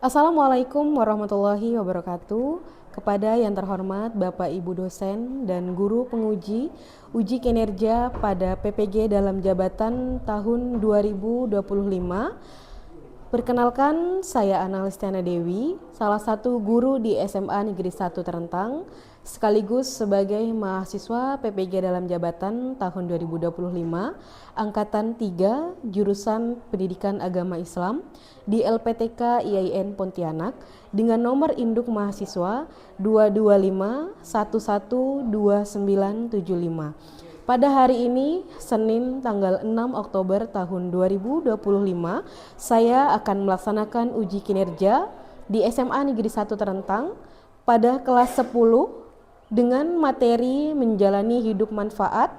Assalamualaikum warahmatullahi wabarakatuh. Kepada yang terhormat Bapak Ibu dosen dan guru penguji uji kinerja pada PPG dalam jabatan tahun 2025. Perkenalkan, saya Analistiana Dewi, salah satu guru di SMA Negeri 1 Terentang, sekaligus sebagai mahasiswa PPG dalam jabatan tahun 2025, Angkatan 3, jurusan Pendidikan Agama Islam di LPTK IAIN Pontianak dengan nomor induk mahasiswa 225112975. Pada hari ini, Senin tanggal 6 Oktober tahun 2025, saya akan melaksanakan uji kinerja di SMA Negeri 1 Terentang pada kelas 10 dengan materi menjalani hidup manfaat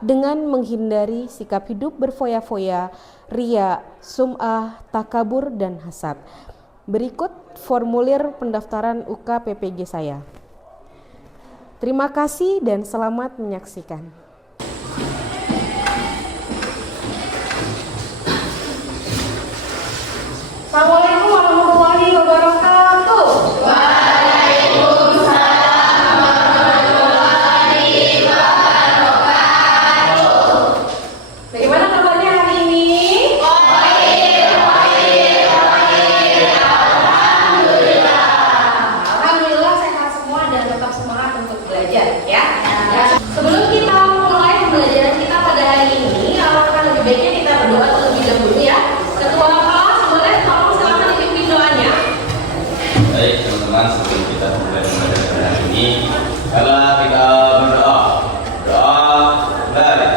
dengan menghindari sikap hidup berfoya-foya, ria, sum'ah, takabur, dan hasad. Berikut formulir pendaftaran UK PPG saya. Terima kasih dan selamat menyaksikan. Assalamualaikum warahmatullahi wabarakatuh. Waalaikumsalam warahmatullahi wabarakatuh. Bagaimana kabarnya hari ini? Alhamdulillah. Alhamdulillah sehat semua dan tetap semangat untuk belajar ya. Sebelum kita mulai pembelajaran kita pada hari ini, alangkah lebih baiknya kita berdoa terlebih dahulu ya. Ketua kelas boleh tolong silakan dipimpin doanya. Baik teman-teman, sebelum kita mulai pembelajaran hari ini, kalau kita berdoa, dari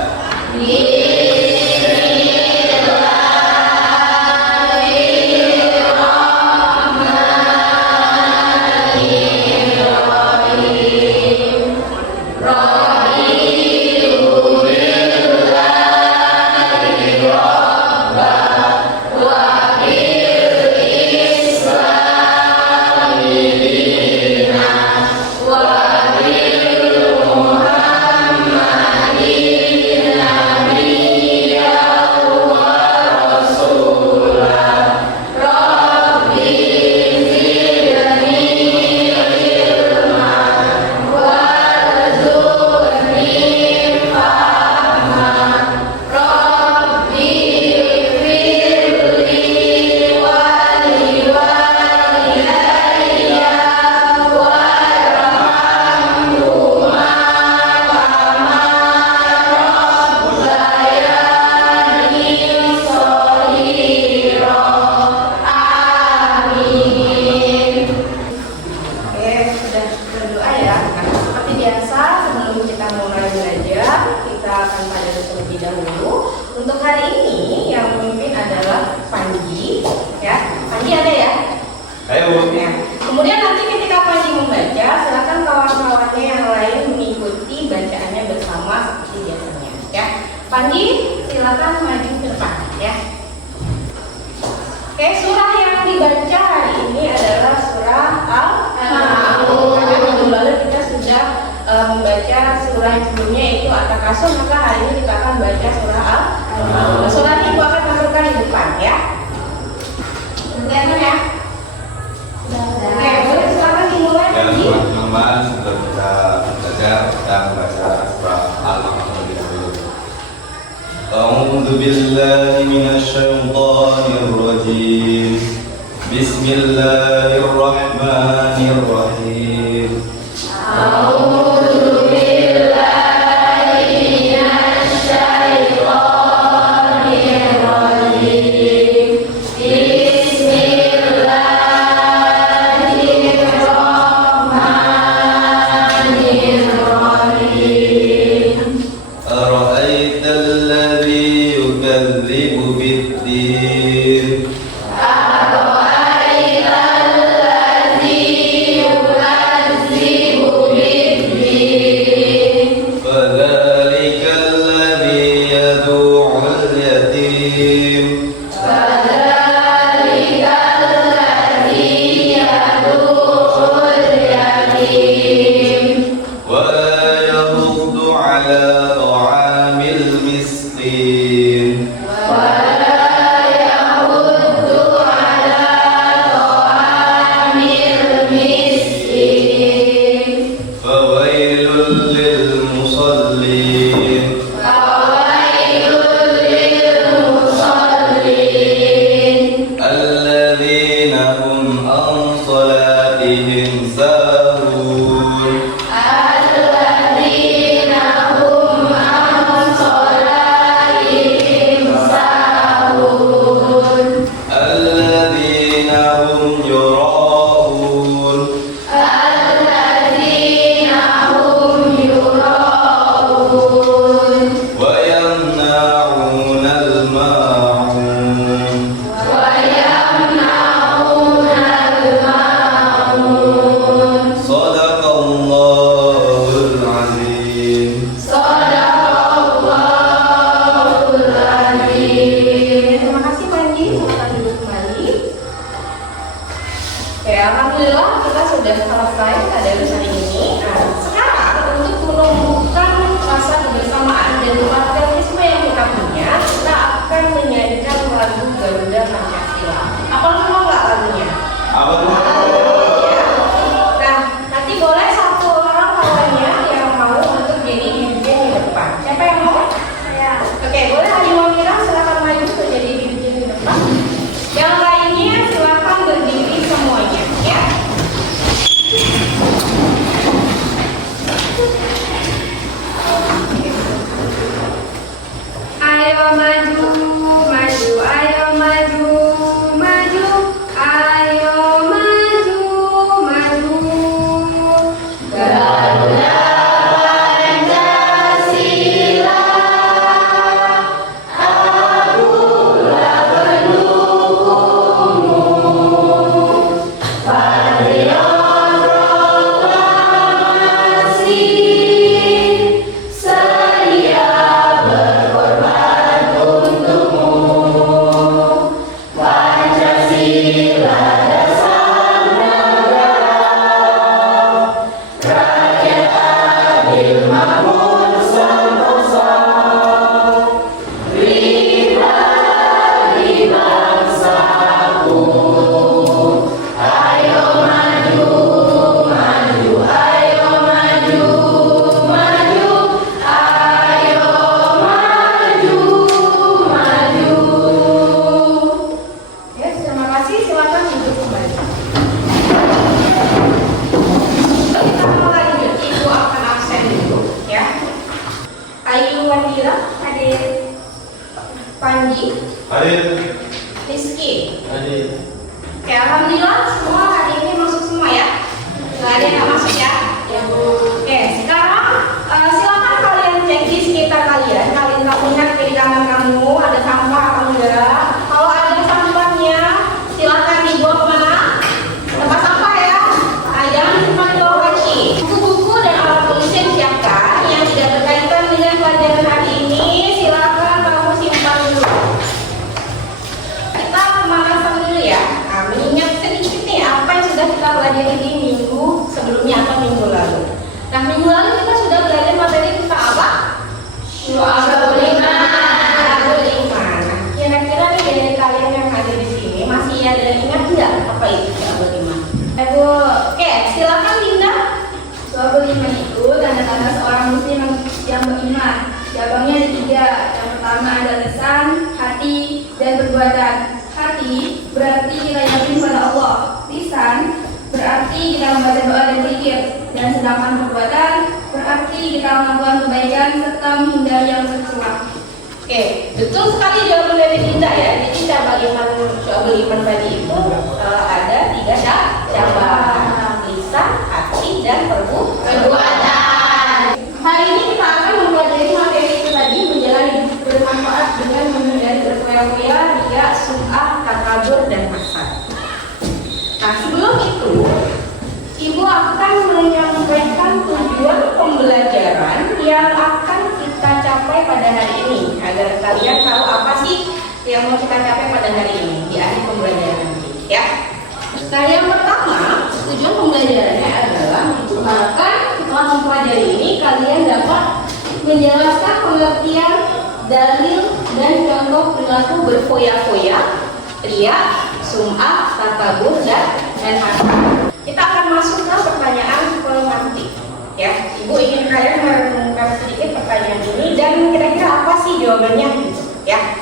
kemudian nanti ketika Panji membaca, silakan kawan-kawannya yang lain mengikuti bacaannya bersama seperti biasanya ya. Panji, silakan maju ke depan ya. Oke, surah yang dibaca hari ini adalah surah Al-Ma'un. Karena minggu lalu kita sudah membaca surah yang sebelumnya yaitu At-Takasur, maka hari ini kita akan baca surah Al-Ma'un. Surah ini Ibu akan tampilkan di depan ya. Kelihatan ya? Oke, boleh silakan dimulai. dan teman-teman, sebelum kita belajar, kita membaca surah Al-Ma'un terlebih dahulu. A'udzu billahi minasyaitonir rajim. Bismillahirrahmanirrahim. أرأيت الذي يكذب بالدين أرأيت الذي يكذب بالدين Astagfirullahaladzim. Terima kasih Panji, silakan duduk kembali. Oke, alhamdulillah kita sudah selesai tadarus hari ini. Nah, sekarang untuk menumbuhkan rasa kebersamaan dan patriotisme yang kita punya, kita akan menyanyikan lagu Garuda Pancasila. Apa lu mau nggak lagunya? Apa tuh? Ya. Nah, nanti boleh satu orang kawannya yang mau untuk jadi dirjen di depan. Siapa yang mau? Saya. Oke, boleh Haji Wamira silakan maju untuk jadi dirjen di depan. Yang lainnya silakan berdiri semuanya, ya. Ayo maju, maju, ayo maju, maju, ayo maju, maju. Garuda Pancasila, akulah pendukungmu. Patriot proklamasi, sedia berkorban untukmu. Pancasila dasar negara, rakyat adil makmur sentosa, pribadi bangsaku. Ayo maju, maju, ayo maju, maju, ayo maju, maju. Ya, terima kasih. Silakan duduk kembali. Kita mulai lanjut. Ibu akan absen dulu, ya. Ayu Wandira, hadir. Panji, Hadir. Rizky. Hadir. Oke, alhamdulillah semua hari ini masuk semua ya. Nggak ada yang nggak masuk ya. Ya Bu. Oke, sekarang silakan kalian cek di sekitar kalian. Kalian nggak lihat di kamar kamu ada sampah atau enggak. Kalau ada sampahnya, silakan dibuang kemana? Tempat sampah ya. Jangan disimpan di bawah kaki. Buku-buku dan alat tulis yang siapkan yang tidak berkaitan dengan pelajaran hari ini, silakan kamu simpan dulu. Kita pemanasan dulu ya. Nah, mengingat sedikit nih apa yang sudah kita pelajari di minggu sebelumnya atau minggu lalu. Nah, minggu lalu kita sudah belajar materi tentang apa? Syu'abul Iman. Syu'abul Iman. Nah, kira-kira nih dari kalian yang ada di sini masih ada yang ingat nggak apa itu Syu'abul Iman? Ayo, oke, silakan Linda. Syu'abul Iman itu tanda-tanda seorang muslim yang beriman. Cabangnya ada 3. Yang pertama ada lisan, hati, dan perbuatan. Hati berarti kita yakin pada Allah. Lisan berarti kita membaca doa dan zikir. Dan sedangkan perbuatan berarti kita melakukan kebaikan serta menghindari yang tercela. Oke, betul sekali jawaban dari Linda ya. Jadi cabang iman Syu'abul Iman tadi itu ada 3 cabang: lisan, hati, dan perbuatan. Hari ini kita akan mempelajari materi itu tadi, menjalani hidup bermanfaat dengan menghindari berfoya-foya, riya, sum'ah, takabur, dan hasad. Nah, sebelum itu, Ibu akan menyampaikan tujuan pembelajaran yang akan kita capai pada hari ini, agar kalian tahu apa sih yang mau kita capai pada hari ini di akhir pembelajaran nanti, ya. Nah, yang pertama, tujuan pembelajarannya adalah diharapkan setelah mempelajari ini kalian dapat menjelaskan pengertian dalil dan contoh perilaku berfoya-foya, riya, sum'ah, takabur, dan hasad. Kita akan masuk ke pertanyaan pemantik, ya. Ibu ingin kalian merenungkan sedikit pertanyaan ini dan kira-kira apa sih jawabannya, gitu, ya.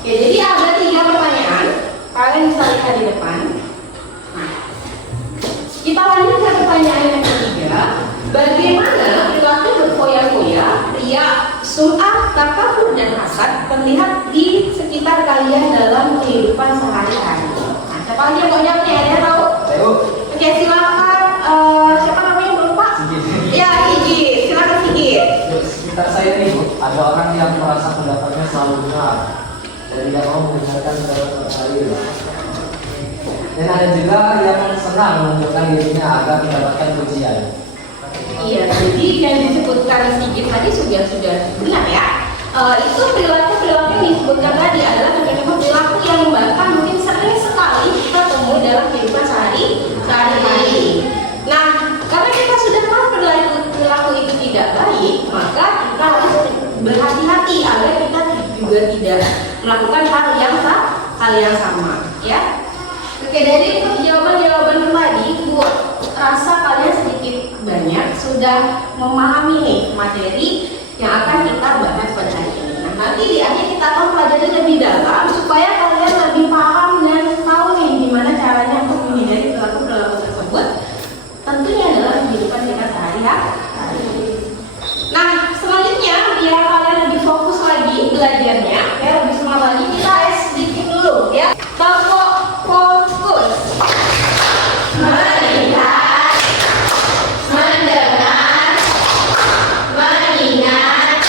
Ya, jadi ada 3 pertanyaan. Kalian bisa lihat di depan. Nah, kita lanjut ke pertanyaan yang ketiga. Bagaimana perilaku berfoya-foya, riya, sum'ah, takabur, dan hasad terlihat di sekitar kalian dalam kehidupan sehari-hari? Nah, siapa lagi yang mau jawab nih? Ada yang tahu? Oke, silakan. Siapa namanya yang lupa? Ya, Sigit. Silakan Sigit. Sekitar saya nih, Bu, ada orang yang merasa pendapatnya selalu benar dan tidak mau mendengarkan pendapat lain. Dan ada juga yang senang menunjukkan dirinya agar mendapatkan pujian. Iya, jadi yang disebutkan Sigit tadi sudah benar ya. Itu perilaku yang disebutkan tadi adalah memang perilaku yang bahkan mungkin sering sekali kita temui dalam kehidupan sehari-hari. Nah, karena kita sudah tahu perilaku itu tidak baik, maka kita harus berhati-hati agar kita juga tidak melakukan hal yang sama, ya. Oke, dari jawaban-jawaban tadi, Bu rasa kalian sedikit banyak sudah memahami nih materi yang akan kita bahas pada hari ini. Nah, nanti di akhir kita akan pelajari lebih dalam supaya kalian lebih paham dan tahu nih gimana caranya untuk menghindari perilaku tersebut. Tentunya dalam kehidupan kita sehari-hari. Nah, selanjutnya biar kalian lebih fokus lagi belajarnya, ya lebih semangat lagi, kita sedikit dulu ya. Fokus. Melihat, mendengar, mengingat,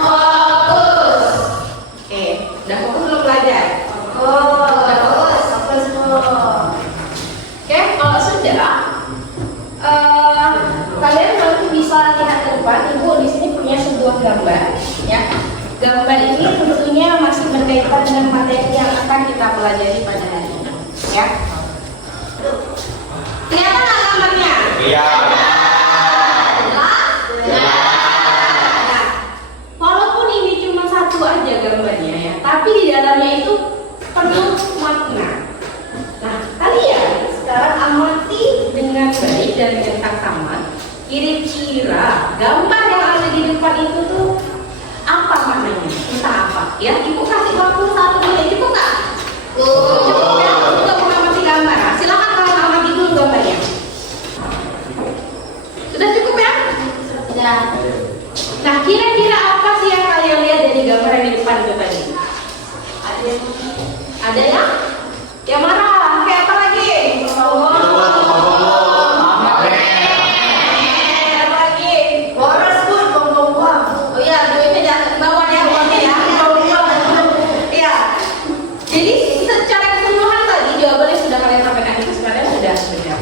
fokus. Oke, udah fokus belum belajar? Udah fokus. Oke, kalau sudah, kalian nanti bisa lihat ke depan. Ibu di sini punya sebuah gambar, ya. Gambar ini tentunya masih berkaitan dengan materi yang akan kita pelajari pada hari ini, ya. Kelihatan nggak gambarnya? Iya. Nah, walaupun ini cuma satu aja gambarnya ya, tapi di dalamnya itu penuh makna. Nah, kalian sekarang amati dengan baik dan dengan saksama. Kira-kira gambar yang ada di depan itu tuh apa maknanya? Entah apa. Ya, Ibu kasih waktu 1 menit, cukup nggak? Cukup ya untuk mengamati gambar. Nah, silakan kalian amati dulu gambarnya. Sudah cukup ya? Sudah. Nah, kira-kira apa sih yang kalian lihat dari gambar yang di depan itu tadi? Ada yang? Yang mana? Kayak apa lagi?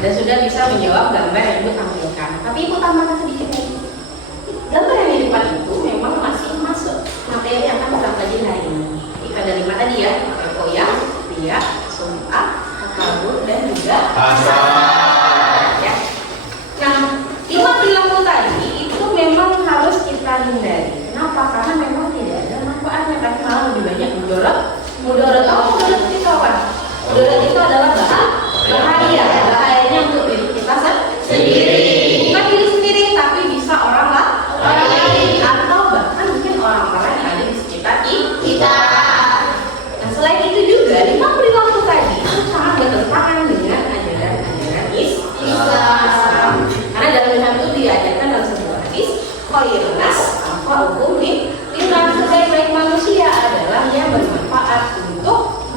Dan sudah bisa menjawab gambar yang Ibu tampilkan. Tapi Ibu tambahkan sedikit lagi. Gambar yang di depan itu memang masih masuk materi yang akan kita pelajari hari ini. Ada 5 tadi ya, koyak, riak, sum'ah, takabur, dan juga hasad. Ya. Nah, 5 perilaku tadi itu memang harus kita hindari. Kenapa? Karena memang tidak ada manfaatnya, tapi malah lebih banyak mudarat. Mudarat itu apa? Mudarat itu adalah bahaya. Bahayanya untuk diri kita sendiri. Bukan diri sendiri, tapi bisa orang lain atau bahkan mungkin orang-orang yang ada di sekitar kita. Nah, selain itu juga 5 perilaku tadi itu sangat bertentangan dengan ajaran Islam. Karena dalam Islam itu diajarkan dalam sebuah hadis, khairun nas anfa'uhum lin-nas, sebaik-baik manusia adalah yang bermanfaat untuk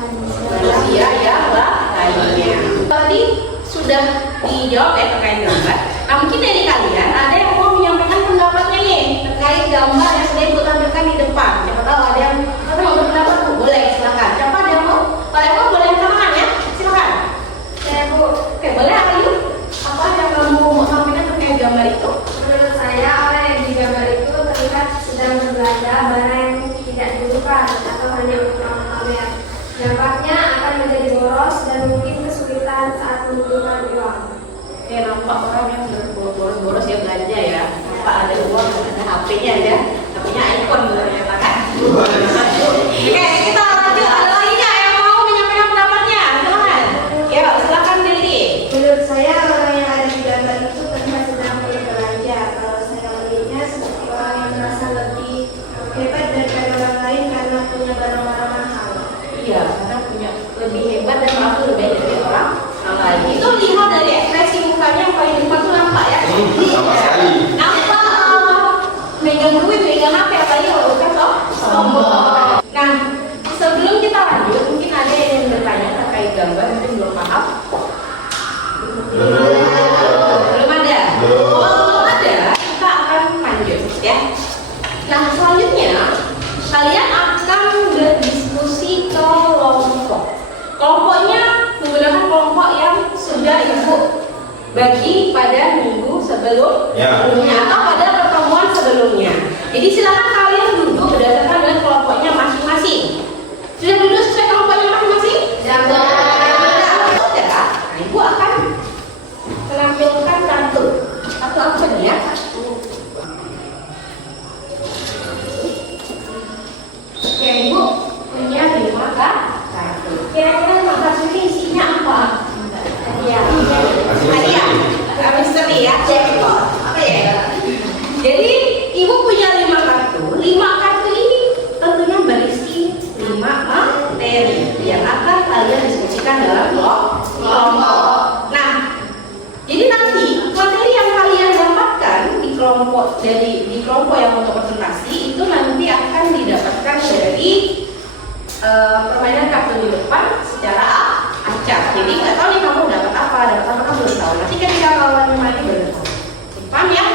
manusia yang lainnya. Tadi sudah dijawab ya terkait gambar. Nah, mungkin dari kalian ada yang mau menyampaikan pendapatnya nih terkait gambar yang sudah Ibu tampilkan di depan. Siapa tahu ada yang mau berpendapat, boleh silakan. Siapa ada yang mau? Kalau yang mau boleh angkat tangan ya, silakan. Saya Bu. Oke, boleh Ayu. Apa yang kamu mau sampaikan terkait gambar itu? Menurut saya orang yang di gambar itu terlihat sedang berbelanja barang yang tidak dibutuhkan atau hanya untuk pamer. Dampaknya akan menjadi boros dan mungkin kesulitan saat mengumpulkan uang. Oke, nampak orang yang boros-boros ya belanja ya. Nampak ada uang, ada HP-nya ya. HP-nya iPhone ternyata kan. Oke, kita lanjut. Ada lagi nggak yang mau menyampaikan pendapatnya? Silakan. Ya, silakan Lili. Menurut saya orang yang ada di gambar itu terlihat sedang berbelanja. Kalau saya melihatnya seperti orang yang merasa lebih hebat daripada orang lain karena punya barang-barang mahal. Iya, karena punya lebih hebat dan merasa lebih baik dari orang lain. Itu lihat dari ekspresi mukanya yang paling depan tuh nampak ya. Sama sekali. Nampak megang duit, megang apa ya tadi bukan sombong. Nah, sebelum kita lanjut, mungkin ada yang bertanya terkait gambar mungkin belum paham. Belum ada. Kalau belum ada, kita akan lanjut ya. Nah, selanjutnya kalian akan berdiskusi kelompok. Kelompoknya menggunakan kelompok yang sudah Ibu bagi pada minggu Ya. sebelumnya atau pada pertemuan sebelumnya. Jadi silakan kalian duduk berdasarkan dengan kelompoknya masing-masing. Sudah duduk sesuai kelompoknya masing-masing? Sudah. Nah, Ibu akan menampilkan kartu. Kartu apa nih ya? Oke, Ibu punya 5 kartu. Kira-kira 5 kartu ini isinya apa? Hadiah. Misteri ya, jackpot. Apa ya? Jadi Ibu punya 5 kartu. 5 kartu ini tentunya berisi 5 materi yang akan kalian diskusikan dalam kelompok. Nah, jadi nanti materi yang kalian dapatkan di kelompok yang untuk presentasi itu nanti akan didapatkan dari permainan kartu di depan secara acak. Jadi nggak tahu nih kamu dapat apa kan belum tahu. Nanti ketika kalian main baru tahu. Paham ya?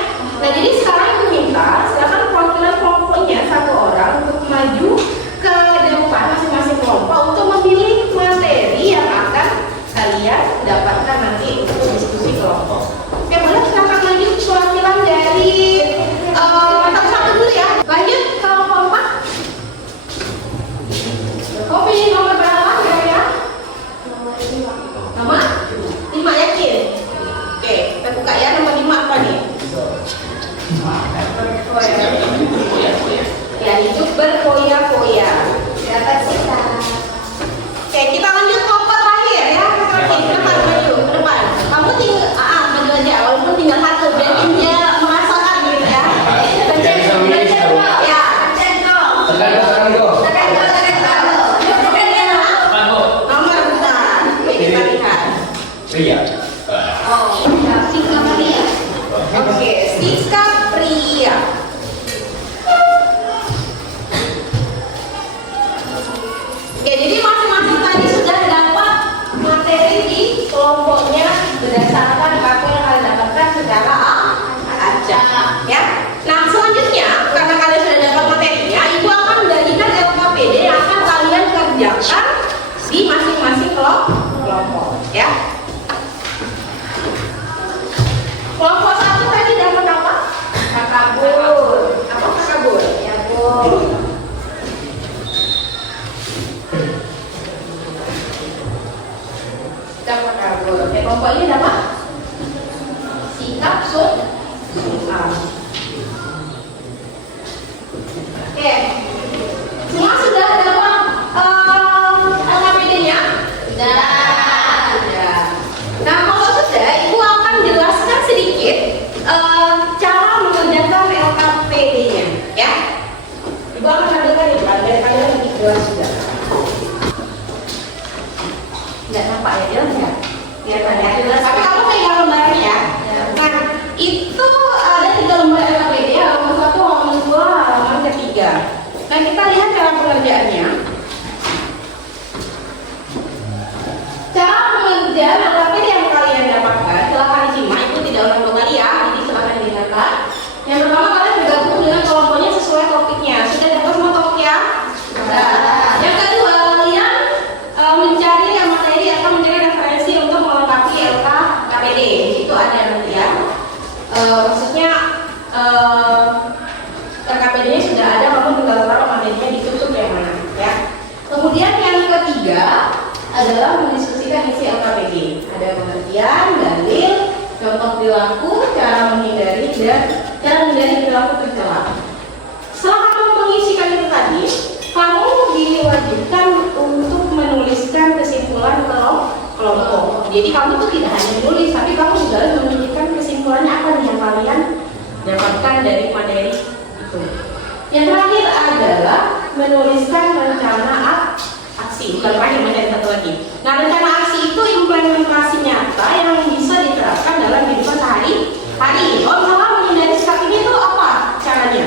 Nah, jadi sekarang aku minta silakan perwakilan kelompoknya 1 orang untuk maju ke depan masing-masing kelompok untuk memilih materi yang akan kalian dapatkan nanti untuk diskusi kelompok. Oke, boleh silakan maju perwakilan dari satu dulu ya. Lanjut kelompok 4. Kau pilih nomor berapa ya? Nomor 5 yakin? Oke, kita buka ya nomor 5 apa nih? Ya, hidup berfoya-foya. Dapat sisa. Oke, kita lanjut kelompok terakhir ya. Oke, ke depan maju, ke depan. Kamu tinggal maju aja, walaupun tinggal 1 biar dia merasakan gitu ya. Pencet ya, pencet dong. Tekan dong. Nomor besar. Oke, kita lihat. Pria. Oh, sikap pria. Oke, sikap pria. Oke, jadi masing-masing tadi sudah dapat materi di kelompoknya berdasarkan apa yang kalian dapatkan secara acak, ya. Nah, selanjutnya karena kalian sudah dapat materinya, Ibu akan membagikan LKPD yang akan kalian kerjakan di masing-masing kelompok, ya. Kelompok 1 tadi dapat apa? Kakabur. Apa kakabur? Ya, Bu. Dapat kabur. Oke, kelompok ini dapat sikap sungkan. Oke, semua sudah dapat LKPD-nya? Sudah. Nah, kalau sudah, Ibu akan jelaskan sedikit cara mengerjakan LKPD-nya, ya. Ibu akan tampilkan itu, dari kalian lebih jelas sudah. Nggak nampak ya, jelas nggak? Kelihatan ya, jelas. Tapi kamu pegang lembarnya ya. Nah, itu ada 3 lembar LKPD, halaman 1, halaman 2, halaman 3. Nah, kita lihat cara pengerjaannya. Cara pengerjaan LKPD yang kalian dapatkan, silahkan disimak, itu tidak ulang kembali ya, jadi silahkan didengarkan. Yang pertama, kalian bergabung dengan kelompoknya sesuai topiknya. Sudah dapat semua topiknya? Sudah. Yang kedua, kalian mencari materi atau mencari referensi untuk melengkapi LKPD. Di situ ada nanti ya. Maksudnya LKPD-nya sudah ada, kamu tinggal taruh materinya ditutup yang mana, ya. Kemudian yang ketiga adalah mendiskusikan isi LKPD. Ada pengertian, dalil, contoh perilaku, cara menghindari dan cara menghindari perilaku tercela. Setelah kamu mengisikan itu tadi, kamu diwajibkan untuk menuliskan kesimpulan kelompok. Jadi kamu tuh tidak hanya menulis, tapi kamu juga harus menunjukkan kesimpulannya apa nih yang kalian dapatkan dari materi itu. Yang terakhir adalah menuliskan rencana aksi. Bukan terakhir, materi satu lagi. Nah, rencana aksi itu implementasi nyata yang bisa diterapkan dalam kehidupan sehari-hari. Oh, misalnya menghindari sikap ini tuh apa caranya?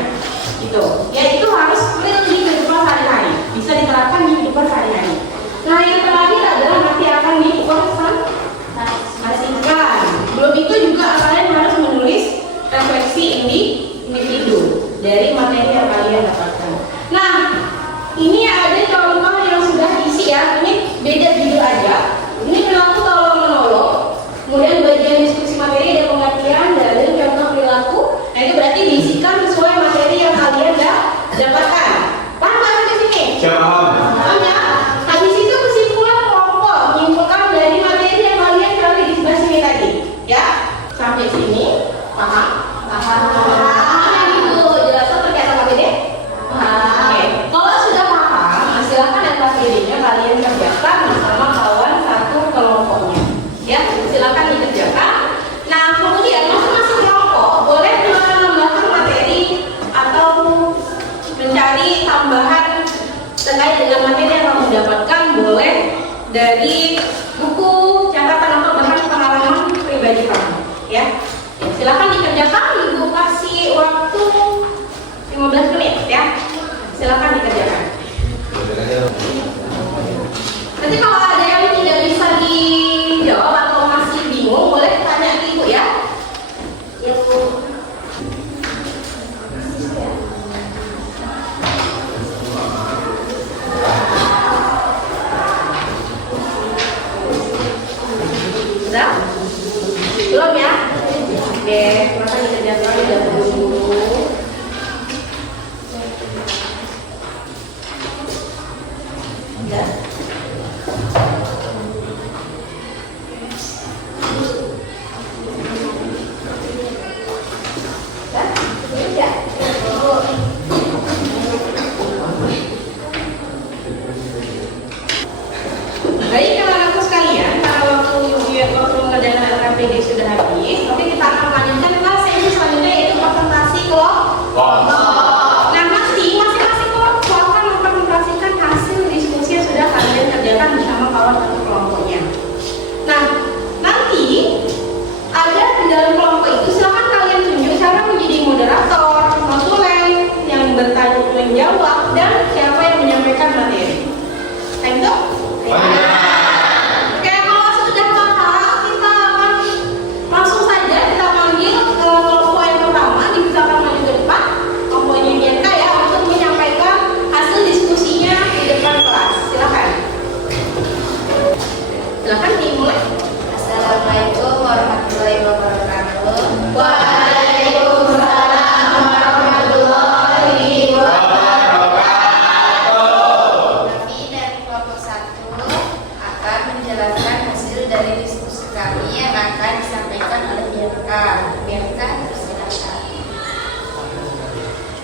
Gitu. Ya, itu harus real di kehidupan sehari-hari. Bisa diterapkan di kehidupan sehari-hari. Nah, yang terakhir adalah nanti akan dipresentasikan. Belum itu juga kalian harus menulis refleksi individu dari materi yang kalian dapatkan. Nah, ini ada contoh yang sudah diisi ya. Ini beda judul aja. Ini perilaku tolong menolong. Kemudian bagian diskusi materi diskusikan sesuai materi yang kalian dapatkan. Paham nggak sampai sini? Paham ya? Habis itu kesimpulan kelompok menyimpulkan dari materi yang kalian telah diskusikan sini tadi. Ya, sampai sini paham? Paham. Itu jelaskan terkait sama materi? Oke. Kalau sudah paham, silakan materi-nya kalian kerjakan bersama kawan satu kelompoknya. Ya, silakan dikerjakan. Nah, kemudian masing-masing kelompok boleh menambahkan materi atau mencari tambahan terkait dengan materi yang kamu dapatkan, boleh dari buku catatan atau bahan pengalaman pribadi kamu. Ya, silakan dikerjakan. Ibu kasih waktu 15 menit ya. Silakan dikerjakan. Nanti kalau ada yang tidak bisa dijawab atau masih bingung, boleh tanya ke ibu ya. Ya bu. Sudah? Belum ya? Oke, maka dikerjakan dahulu. Ya. Baik, anak-anakku sekalian, karena waktu mengerjakan LKPD sudah habis, oke, kita akan lanjutkan ke sesi selanjutnya, yaitu presentasi kelompok. Nah, nanti masing-masing kelompok akan mempresentasikan hasil diskusi yang sudah kalian kerjakan bersama kawan satu kelompoknya. Nah, nanti ada di dalam kelompok itu, silakan kalian tunjuk cara menjadi moderator, konsulen yang bertanya menjawab, dan siapa yang menyampaikan materi. Time to? Oke, kalau sudah paham, kita akan langsung saja kita panggil kelompok yang pertama, dipersilakan maju ke depan. Kelompoknya Bianca ya, untuk menyampaikan hasil diskusinya di depan kelas. Silakan. Silakan dimulai. Assalamualaikum warahmatullahi wabarakatuh. Waalaikumsalam warahmatullahi wabarakatuh. Kami dari kelompok 1 akan menjelaskan hasil dari diskusi kami yang akan disampaikan oleh Bianca. Bianca, silakan.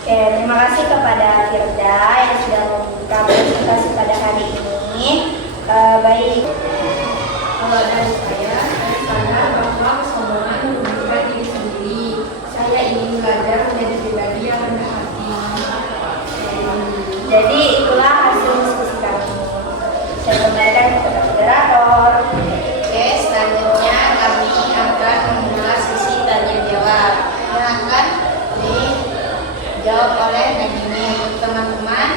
Oke, terima kasih kepada Firda yang sudah membuka presentasi pada hari ini. Baik, kalau dari saya sadar bahwa kesombongan merugikan diri sendiri. Saya ingin belajar menjadi pribadi yang rendah hati. Jadi itulah hasil diskusi kami. Saya kembalikan kepada moderator. Oke, selanjutnya kami akan memulai sesi tanya jawab yang akan dijawab oleh Najini. Teman-teman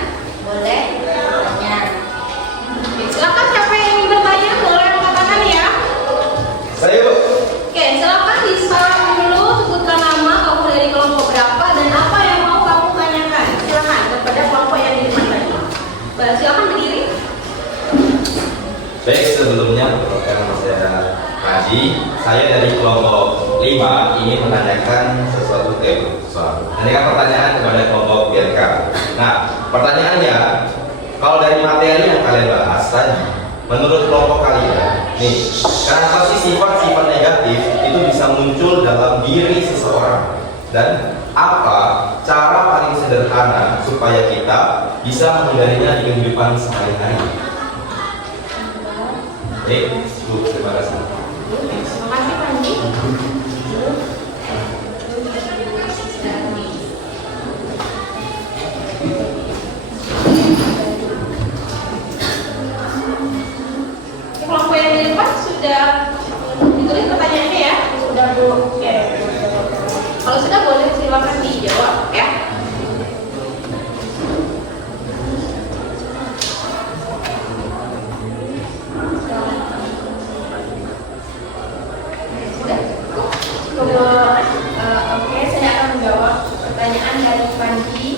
boleh bertanya. Silakan siapa yang ingin bertanya, boleh mengatakan ya. Saya bu. Oke, silakan disalam dulu, sebutkan nama, kamu dari kelompok berapa, dan apa yang mau kamu tanyakan. Silakan kepada kelompok yang di depan tadi. Silakan berdiri. Baik, sebelumnya perkenalkan saya Haji. Saya dari kelompok 5 ingin menanyakan sesuatu menanyakan pertanyaan kepada kelompok Bianca. Nah, pertanyaannya, kalau dari materi yang kalian bahas tadi, menurut kelompok kalian, nih, kenapa sih sifat-sifat negatif itu bisa muncul dalam diri seseorang? Dan apa cara paling sederhana supaya kita bisa menghindarinya di kehidupan sehari-hari? Baik, Bu, terima kasih. Terima kasih, Panji. Kelompok yang di depan sudah ditulis pertanyaannya ya? Sudah, Bu. Oke. Kalau sudah, boleh silakan dijawab ya. Oke, saya akan menjawab pertanyaan dari Panji.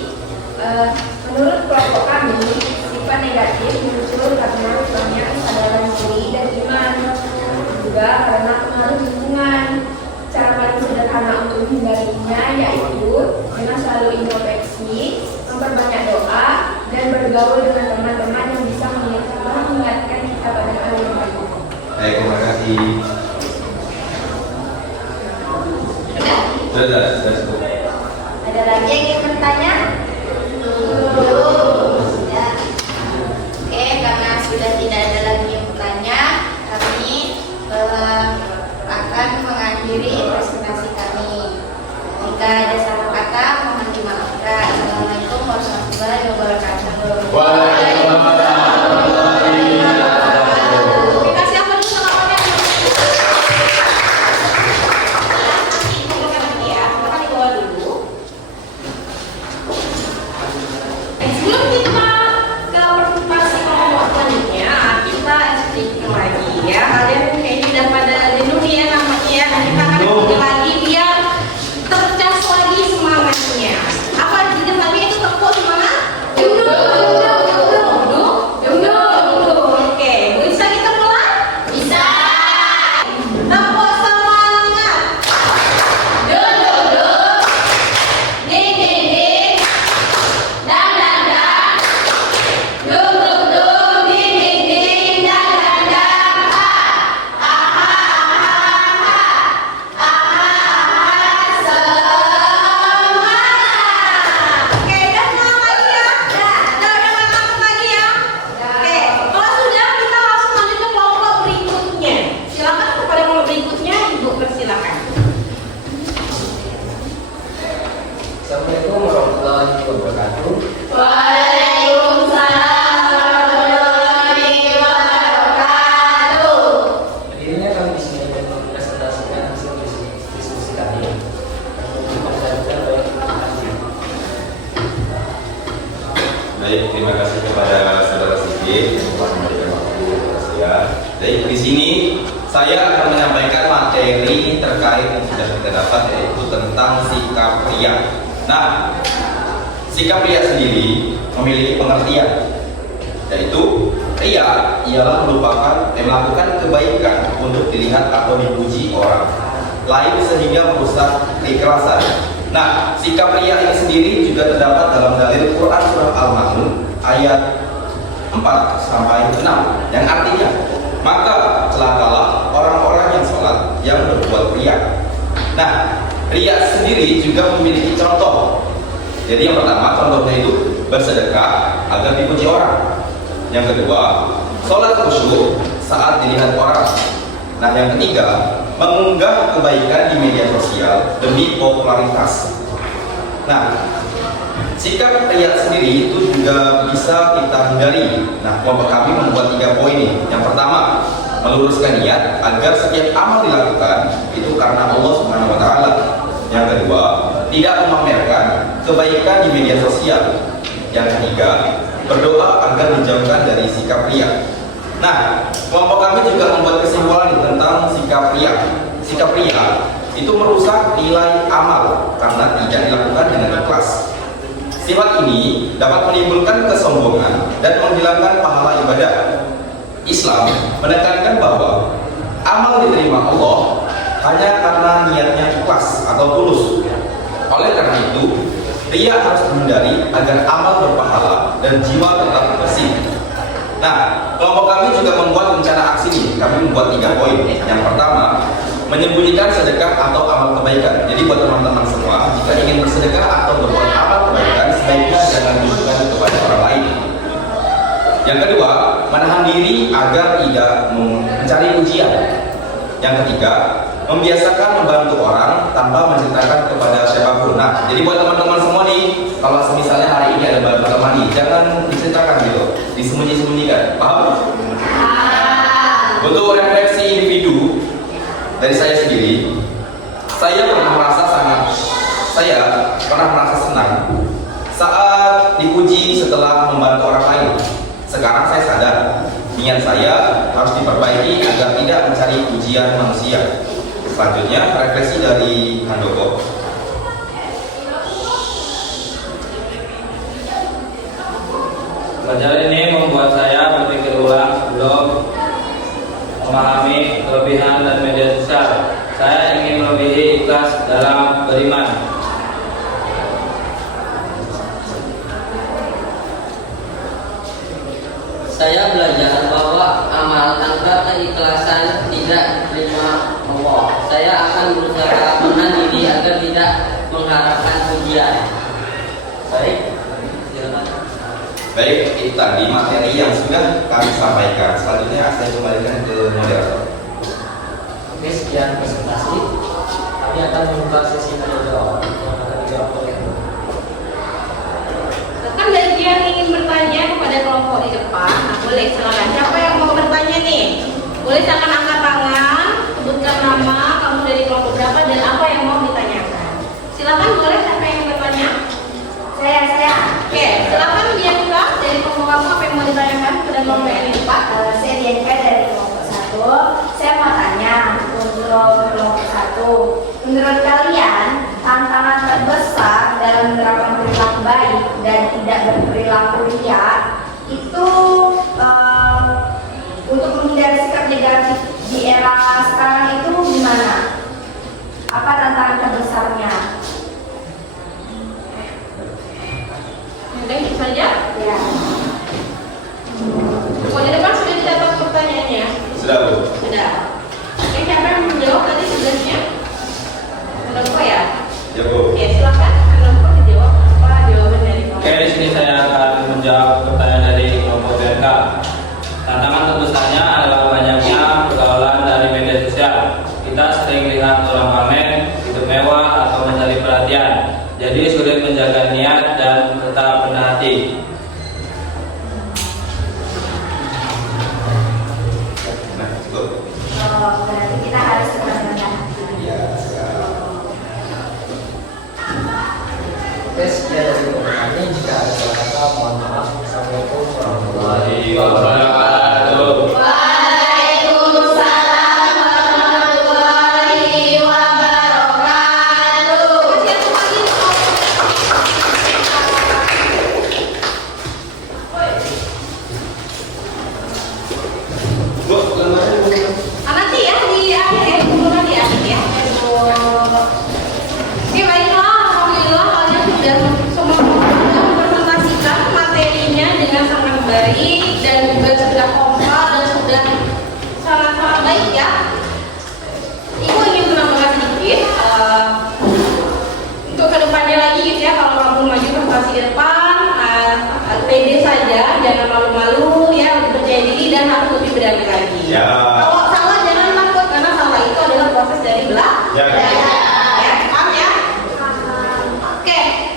Menurut kelompok kami, sifat negatif muncul karena kurangnya kesadaran diri dan iman, juga karena pengaruh lingkungan. Cara paling sederhana untuk menghindari intinya yaitu dengan selalu introspeksi, memperbanyak doa, dan bergaul dengan teman-teman yang bisa mengingatkan kita pada hal yang baik. Baik, terima kasih. Sudah cukup. Ada lagi yang ingin bertanya? Sudah. Oke, karena sudah tidak ada lagi yang bertanya, kami akan mengakhiri presentasi kami. Jika ada salah kata, mohon dimaafkan. Assalamualaikum warahmatullahi wabarakatuh. Kita siapa dulu selamatnya? Silakan dibawa dulu. Sebelum kita ke presentasi kelompok selanjutnya, kita sedikit lagi ya. Kalian kayaknya udah pada jenuh ya namanya ya. Kita akan sedikit lagi biar tercas lagi semangatnya. Apa sedikit lagi itu tepuk semangat? Oke, bisa kita mulai? Bisa. Tepuk semangat. Ding ding ding. Dan dan dan. Dum dum dum. Ding ding ding. Dan dan dan. Semangat. Oke, udah semangat lagi ya? Udah semangat lagi ya? Oke, kalau sudah kita langsung lanjut ke kelompok berikutnya. Silakan kepada kelompok berikutnya, Ibu persilakan. Assalamualaikum warahmatullahi wabarakatuh. Waalaikumsalam warahmatullahi wabarakatuh. Berdirinya kami di sini untuk mempresentasikan hasil diskusi kami. Baik, terima kasih kepada saudara Sigit yang telah memberikan waktu rahasia. Baik, di sini saya akan menyampaikan materi terkait yang sudah kita dapat, yaitu tentang sikap pria. Nah, sikap pria sendiri memiliki pengertian, yaitu pria ialah melakukan kebaikan untuk dilihat atau dipuji orang lain sehingga merusak keikhlasan. Nah, sikap pria ini sendiri juga terdapat dalam dalil Quran surah Al-Ma'un ayat 4 sampai 6 yang artinya, maka celakalah orang-orang yang sholat yang berbuat pria. Nah, pria sendiri juga memiliki contoh. Jadi yang pertama contohnya itu bersedekah agar dipuji orang. Yang kedua, sholat khusyuk saat dilihat orang. Nah, yang ketiga, mengunggah kebaikan di media sosial demi popularitas. Nah, sikap pria sendiri itu juga bisa kita hindari. Nah, kelompok kami membuat 3 poin nih. Yang pertama, meluruskan niat agar setiap amal dilakukan itu karena Allah Subhanahu wa taala. Yang kedua, tidak memamerkan kebaikan di media sosial. Yang ketiga, berdoa agar dijauhkan dari sikap pria. Nah, kelompok kami juga membuat kesimpulan tentang sikap pria. Sikap pria itu merusak nilai amal karena tidak dilakukan dengan ikhlas. Sifat ini dapat menimbulkan kesombongan dan menghilangkan pahala ibadah. Islam menekankan bahwa amal diterima Allah hanya karena niatnya ikhlas atau tulus. Oleh karena itu, pria harus menghindari agar amal berpahala dan jiwa tetap bersih. Nah, kelompok kami juga membuat rencana aksi ini. Kami membuat 3 poin. Yang pertama, menyembunyikan sedekah atau amal kebaikan. Jadi buat teman-teman semua, jika ingin bersedekah atau berbuat amal kebaikan, sebaiknya jangan tunjukkan kepada orang lain. Yang kedua, menahan diri agar tidak mencari ujian. Yang ketiga, membiasakan membantu orang tanpa menceritakan kepada siapapun. Nah, jadi buat teman-teman semua nih, kalau misalnya hari ini ada bantuan teman nih, jangan diceritakan gitu, disembunyi-sembunyikan. Paham? Butuh refleksi individu dari saya sendiri. Saya pernah merasa senang saat dipuji setelah membantu orang lain. Sekarang saya sadar niat saya harus diperbaiki agar tidak mencari pujian manusia. Selanjutnya, refleksi dari Handoko. Pelajaran ini membuat saya berpikir ulang belum memahami kelebihan dan media sosial. Saya ingin melebihi ikhlas dalam beriman. Saya belajar bahwa amal tanpa keikhlasan tidak diterima Allah. Saya akan berusaha menahan diri agar tidak mengharapkan pujian. Baik, silakan. Baik, itu tadi materi yang sudah kami sampaikan. Selanjutnya saya kembalikan ke moderator. Oke, sekian presentasi. Kami akan membuka sesi tanya jawab yang akan dijawab oleh Kan bagian ingin bertanya kepada kelompok di depan. Nah, boleh silakan. Siapa yang mau bertanya nih? Boleh silakan angkat tangan, sebutkan nama, kamu dari kelompok berapa dan apa yang mau ditanyakan. Silakan, boleh siapa yang bertanya? Saya. Oke, silakan Bianca dari kelompok kamu apa yang mau ditanyakan kepada kelompok yang di depan? Saya Bianca dari kelompok 1. Saya mau tanya untuk kelompok 1. Menurut kalian, tantangan terbesar dalam menerapkan perilaku baik dan tidak berperilaku liar itu untuk menghindari sikap negatif di era sekarang itu gimana? Apa tantangan terbesarnya? Udah itu saja. Ya. Oh, di depan sudah didapat pertanyaannya. Sudah, Bu. Sudah. Oke, siapa yang menjawab tadi sebenarnya? Menurutku ya. Ya, Bu. Oke, silakan. Menurutku dijawab apa jawaban dari kamu? Oke, di sini saya akan menjawab pertanyaan dari kelompok BRK. Tantangan terbesarnya adalah banyaknya pergaulan dari media sosial. Kita sering lihat orang pamer, hidup mewah, atau mencari perhatian. Jadi sulit menjaga niat dan tetap rendah hati. Nah, cukup. Berarti kita harus tetap rendah hati. Ya, sekarang. Oke, sekian dari kami. Jika ada salah kata, mohon maaf. Assalamualaikum warahmatullahi Wabarakatuh. Waalaikumsalam warahmatullahi wabarakatuh. Bu, lembarnya Bu. Nanti ya di akhir kemudian di akhir ya. Oke, baiklah, alhamdulillah kalian sudah mempresentasikan materinya dengan sangat baik dan juga sudah kompak dan sudah sangat-sangat baik ya. Ibu ingin menambahkan sedikit untuk kedepannya lagi gitu ya, kalau kamu maju presentasi ke depan pede saja, jangan malu-malu ya, lebih percaya diri dan harus lebih berani lagi. Ya. Kalau salah jangan takut karena salah itu adalah proses dari belajar. Ya, paham ya? Oke.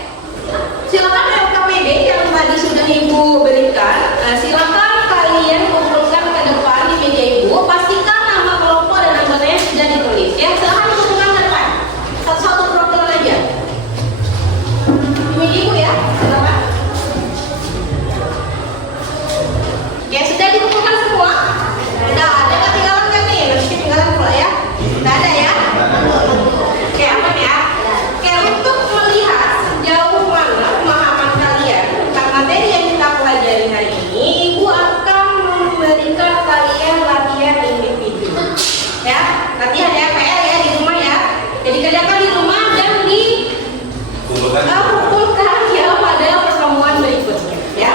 Silakan LKPD yang tadi sudah Ibu berikan. Silakan kalian kumpulkan ke depan di meja Ibu. Pastikan nama kelompok dan anggotanya sudah ditulis ya. Silakan kumpulkan ke depan. Satu-satu profil aja. Di meja Ibu ya. Silakan. Ya sudah dikumpulkan semua. Sudah ada ketinggalan kan nih? Nanti ketinggalan pula ya. Sudah ada ya. Oke, aman ya. Oke, untuk melihat sejauh mana pemahaman kalian tentang materi yang kita pelajari hari ini, Ibu akan memberikan kalian latihan individu. Ya, latihan ya, PR ya di rumah ya. Jadi kerjakan di rumah dan Kumpulkan. kumpulkan ya pada pertemuan berikutnya. Ya.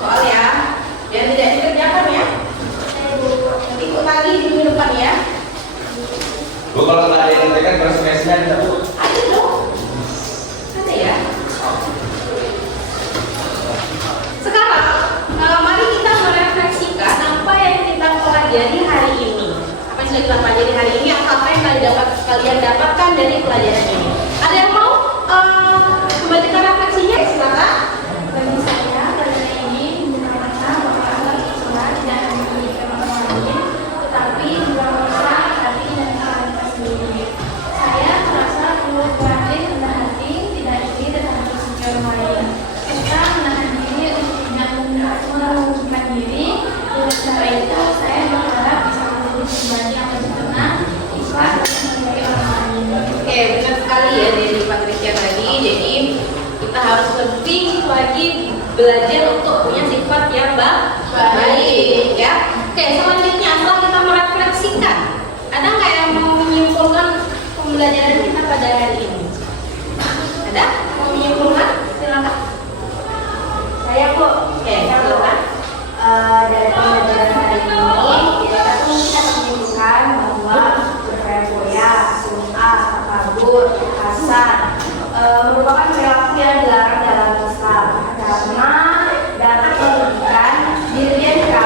Soal ya, dan tidak dikerjakan ya. Nanti ikut lagi di minggu depan ya. Bu, kalau nggak ada yang ngerjakan konsekuensinya kita, Bu. Ada dong. Ada ya. Sekarang, mari kita merefleksikan apa yang kita pelajari hari ini. Apa yang sudah kita pelajari hari ini, apa yang kalian dapatkan dari pelajaran ini. Ada yang mau kembalikan refleksinya? Silakan. Bagi saya, pelajaran ini benar-benar bahwa sholat dan memiliki orang lain, tetapi juga bisa hati dan kita sendiri. Saya merasa perlu belajar rendah hati, tidak iri dan harus sejauh orang lain. Kita menahan diri untuk tidak mengumumkan diri. Dengan cara itu, saya berharap bisa menjadi pribadi yang lebih tenang, ikhlas dan menghargai orang lain. Oke, benar sekali ya dari Patricia tadi. Jadi kita harus lebih lagi belajar untuk punya sifat yang baik ya. Oke, selanjutnya setelah kita merefleksikan, ada nggak yang mau menyimpulkan pembelajaran kita pada hari ini? Ada? Mau menyimpulkan? Silakan. Saya kok Oke, silakan. dari pembelajaran hari ini kita menunjukkan bahwa berfoya, sum'ah, takabur, hasan merupakan perilaku yang dilarang dalam Islam karena dapat merugikan diri kita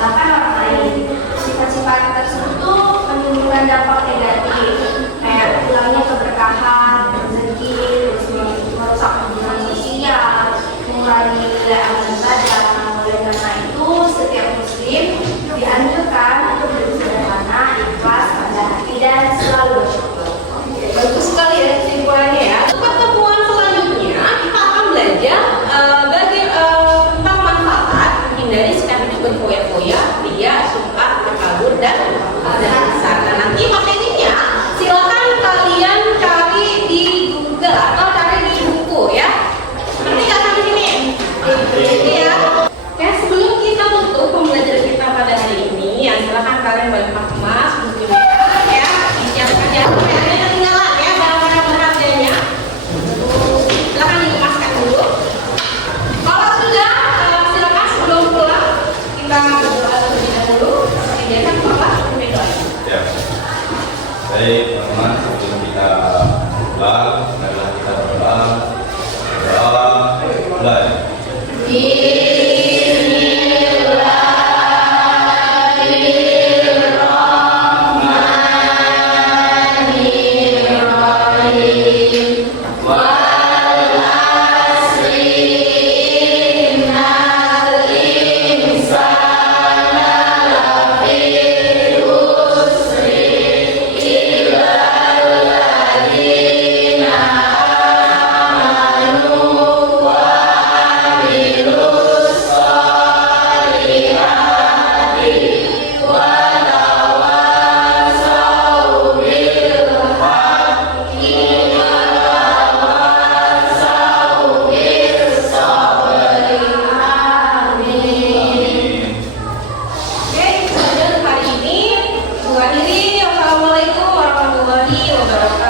bahkan orang lain. Sifat-sifat tersebut menimbulkan dampak negatif kayak hilangnya keberkahan, rezeki, merusak hubungan sosial, mengurangi nilai amal ibadah. Oleh karena itu, setiap muslim dianjurkan untuk bersederhana, ikhlas, pada hati dan selalu bersyukur. Bagus sekali ya kesimpulannya ya. Pertemuan selanjutnya kita akan belajar tentang manfaat menghindari sikap hidup berfoya-foya, ria, sum'ah, takabur, dan hasan. Nah, nanti materinya silakan kalian cari di Google atau cari di buku ya. Nanti nggak sampai sini. Jadi ya. Oke, sebelum kita tutup pembelajaran kita pada hari ini, ya silakan kalian balik kemas bukunya ya. Disiapkan ya. Ketinggalan ya barang-barang berharganya. Silakan dikemaskan dulu. Kalau sudah, silakan sebelum pulang kita berdoa terlebih dahulu. Sediakan bapak berdoa. Ya. Baik, teman-teman, sebelum kita pulang, marilah kita berdoa. Berdoa, mulai. Oke, pembelajaran hari ini mengakhiri. Wassalamualaikum warahmatullahi wabarakatuh.